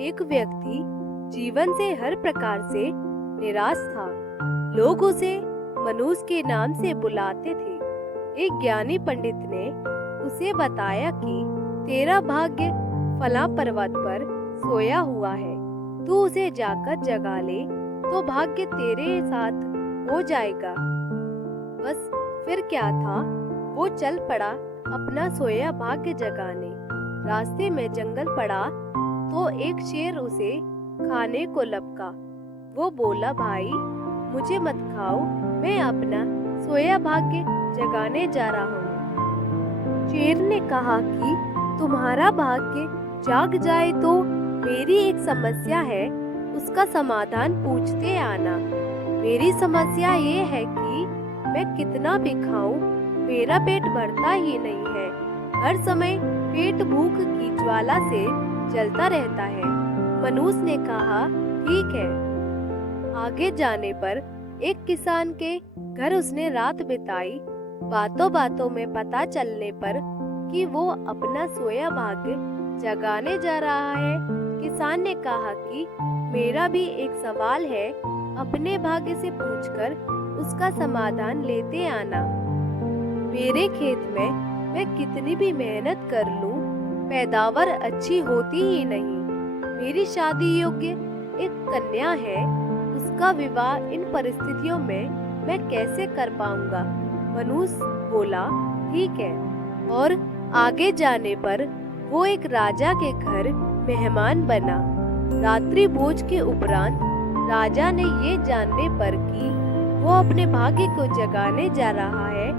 एक व्यक्ति जीवन से हर प्रकार से निराश था। लोग उसे मनुष्य के नाम से बुलाते थे। एक ज्ञानी पंडित ने उसे बताया कि तेरा भाग्य फला पर्वत पर सोया हुआ है, तू उसे जाकर जगा ले तो भाग्य तेरे साथ हो जाएगा। बस फिर क्या था, वो चल पड़ा अपना सोया भाग्य जगाने। रास्ते में जंगल पड़ा तो एक शेर उसे खाने को लपका। वो बोला, भाई मुझे मत खाओ, मैं अपना सोया भाग्य जगाने जा रहा हूँ। शेर ने कहा कि तुम्हारा भाग्य जाग जाए तो मेरी एक समस्या है, उसका समाधान पूछते आना। मेरी समस्या ये है कि मैं कितना भी खाऊं, मेरा पेट भरता ही नहीं है। हर समय पेट भूख की ज्वाला से जलता रहता है। मनुष्य ने कहा, ठीक है। आगे जाने पर एक किसान के घर उसने रात बिताई। बातों बातों में पता चलने पर कि वो अपना सोया भाग्य जगाने जा रहा है, किसान ने कहा कि मेरा भी एक सवाल है, अपने भाग्य से पूछकर उसका समाधान लेते आना। मेरे खेत में मैं कितनी भी मेहनत कर लूं, पैदावार अच्छी होती ही नहीं। मेरी शादी योग्य एक कन्या है, उसका विवाह इन परिस्थितियों में मैं कैसे कर पाऊंगा। मनुष्य बोला, ठीक है। और आगे जाने पर वो एक राजा के घर मेहमान बना। रात्रि भोज के उपरांत राजा ने ये जानने पर कि वो अपने भाग्य को जगाने जा रहा है,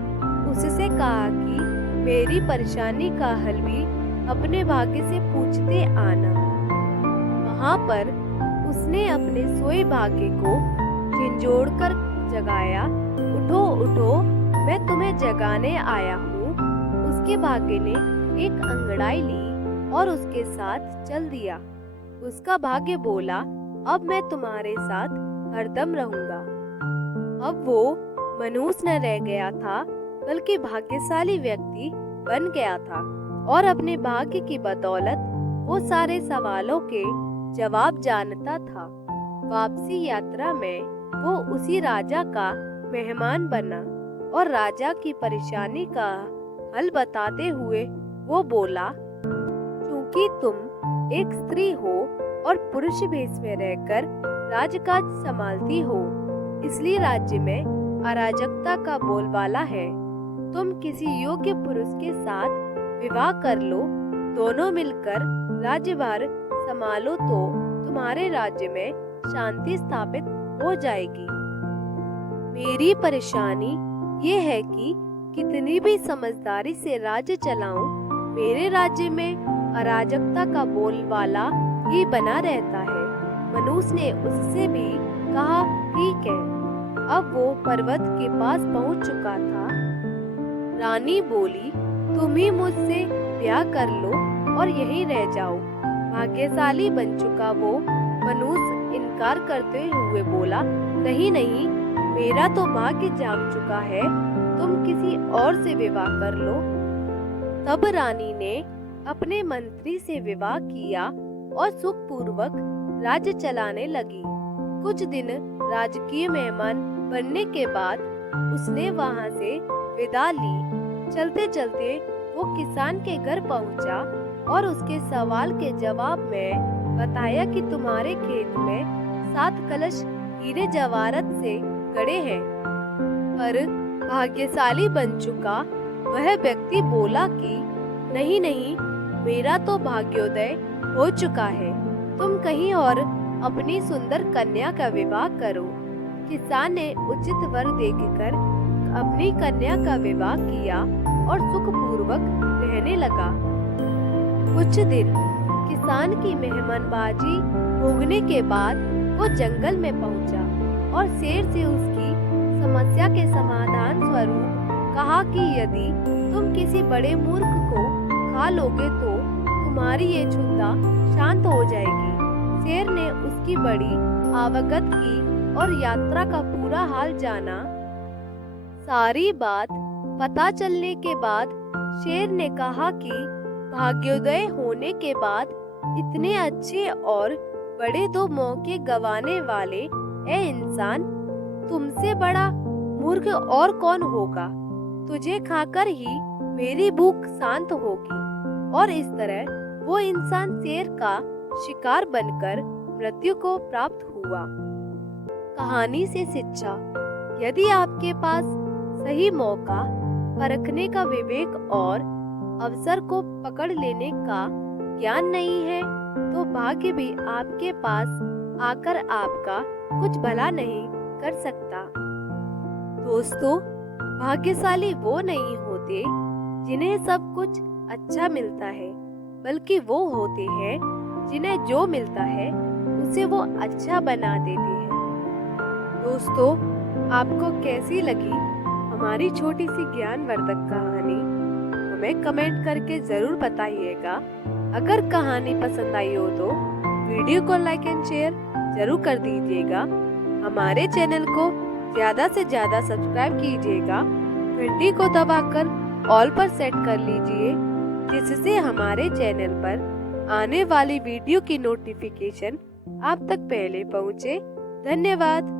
उससे कहा कि मेरी परेशानी का हल भी अपने भाग्य से पूछते आना। वहाँ पर उसने अपने सोए भाग्य को झिंझोड़कर जगाया। उठो उठो, मैं तुम्हें जगाने आया हूँ। उसके भाग्य ने एक अंगड़ाई ली और उसके साथ चल दिया। उसका भाग्य बोला, अब मैं तुम्हारे साथ हरदम रहूंगा। अब वो मनुष्य न रह गया था, बल्कि भाग्यशाली व्यक्ति बन गया था और अपने भाग्य की बदौलत वो सारे सवालों के जवाब जानता था। वापसी यात्रा में वो उसी राजा का मेहमान बना और राजा की परेशानी का हल बताते हुए वो बोला, क्योंकि तुम एक स्त्री हो और पुरुष भेष में रहकर राजकाज संभालती हो, इसलिए राज्य में अराजकता का बोलबाला है। तुम किसी योग्य पुरुष के साथ विवाह कर लो, दोनों मिलकर राज्यभार संभालो तो तुम्हारे राज्य में शांति स्थापित हो जाएगी। मेरी परेशानी ये है कि कितनी भी समझदारी से राज्य चलाऊं, मेरे राज्य में अराजकता का बोलबाला ही बना रहता है। मनुष्य ने उससे भी कहा, ठीक है। अब वो पर्वत के पास पहुंच चुका था। रानी बोली, तुम ही मुझसे ब्याह कर लो और यहीं रह जाओ। भाग्यशाली बन चुका वो मनुष्य इनकार करते हुए बोला, नहीं नहीं, मेरा तो भाग्य जाग चुका है, तुम किसी और से विवाह कर लो। तब रानी ने अपने मंत्री से विवाह किया और सुखपूर्वक राज्य चलाने लगी। कुछ दिन राजकीय मेहमान बनने के बाद उसने वहां से विदा ली। चलते चलते वो किसान के घर पहुंचा और उसके सवाल के जवाब में बताया कि तुम्हारे खेत में 7 कलश हीरे जवाहरात से गड़े हैं। पर भाग्यशाली बन चुका वह व्यक्ति बोला कि नहीं नहीं, मेरा तो भाग्योदय हो चुका है, तुम कहीं और अपनी सुंदर कन्या का विवाह करो। किसान ने उचित वर देखकर अपनी कन्या का विवाह किया और सुखपूर्वक रहने लगा। कुछ दिन किसान की मेहमानबाजी भोगने के बाद वो जंगल में पहुंचा और शेर से उसकी समस्या के समाधान स्वरूप कहा कि यदि तुम किसी बड़े मूर्ख को खा लोगे तो तुम्हारी ये क्षुधा शांत हो जाएगी। शेर ने उसकी बड़ी आवगत की और यात्रा का पूरा हाल जाना। सारी बात पता चलने के बाद शेर ने कहा कि भाग्योदय होने के बाद इतने अच्छे और बड़े दो मौके गंवाने वाले ए इंसान, तुमसे बड़ा मूर्ख और कौन होगा। तुझे खाकर ही मेरी भूख शांत होगी। और इस तरह वो इंसान शेर का शिकार बनकर मृत्यु को प्राप्त हुआ। कहानी से शिक्षा: यदि आपके पास सही मौका, परखने का विवेक और अवसर को पकड़ लेने का ज्ञान नहीं है, तो भाग्य भी आपके पास आकर आपका कुछ भला नहीं कर सकता। दोस्तों, भाग्यशाली वो नहीं होते जिन्हें सब कुछ अच्छा मिलता है, बल्कि वो होते हैं जिन्हें जो मिलता है उसे वो अच्छा बना देते हैं। दोस्तों, आपको कैसी लगी हमारी छोटी सी ज्ञानवर्धक कहानी? हमें कमेंट करके ज़रूर बताइएगा। अगर कहानी पसंद आई हो तो वीडियो को लाइक एंड शेयर ज़रूर कर दीजिएगा। हमारे चैनल को ज़्यादा से ज़्यादा सब्सक्राइब कीजिएगा। घंटी को दबाकर ऑल पर सेट कर लीजिए, जिससे हमारे चैनल पर आने वाली वीडियो की नोटिफिकेशन आप तक पहले पहुँचे। धन्यवाद।